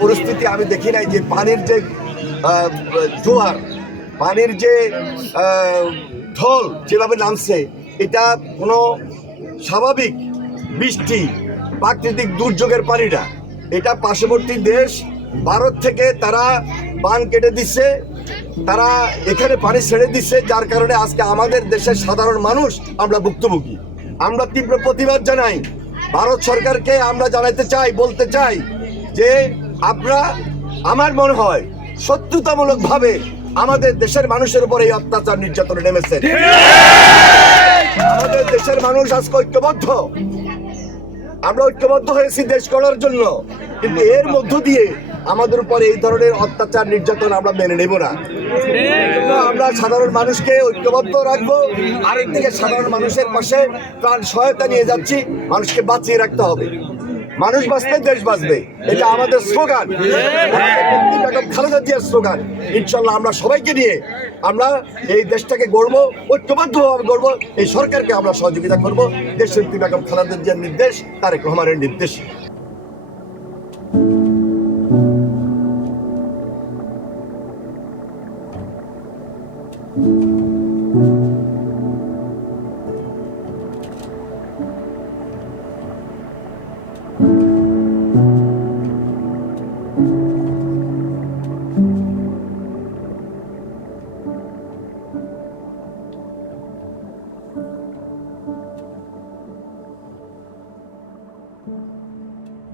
পরিস্থিতি আমি দেখি নাই যে পানির যে জোয়ার, পানির যে ঢল যেভাবে নামছে, এটা কোনো স্বাভাবিক বৃষ্টি প্রাকৃতিক দুর্যোগের পানি না। এটা পার্শ্ববর্তী দেশ ভারত থেকে তারা বাঁধ কেটে দিচ্ছে, তারা এখানে পানি ছেড়ে দিচ্ছে, যার কারণে আজকে আমাদের দেশের সাধারণ মানুষ আমরা ভুক্তভোগী। আমরা তীব্র প্রতিবাদ জানাই ভারত সরকারকে। আমরা জানাতে চাই, বলতে চাই যে আপনারা, আমার মনে হয় শত্রুতামূলকভাবে আমাদের দেশের মানুষের উপর এই অত্যাচার নির্যাতনে নেমেছে। আমাদের দেশের মানুষ আজকে ঐক্যবদ্ধ, আমরা ঐক্যবদ্ধ হয়েছি দেশ গড়ার জন্য, কিন্তু এর মধ্য দিয়ে আমাদের উপর এই ধরনের অত্যাচার নির্যাতন আমরা মেনে নেব না। আমরা সাধারণ মানুষকে ঐক্যবদ্ধ রাখবো, আরেকদিকে সাধারণ মানুষের পাশে প্রাণ সহায়তা নিয়ে যাচ্ছি। মানুষকে বাঁচিয়ে রাখতে হবে, মানুষ বাঁচবে দেশ বাঁচবে, এটা আমাদের স্লোগান, খালেদা জিয়ার স্লোগান। ইনশাল্লাহ আমরা সবাইকে নিয়ে আমরা এই দেশটাকে গড়বো, ঐক্যবদ্ধভাবে গড়বো। এই সরকারকে আমরা সহযোগিতা করবো। দেশের বেগম খালেদা জিয়ার নির্দেশ, তারেক রহমানের নির্দেশ।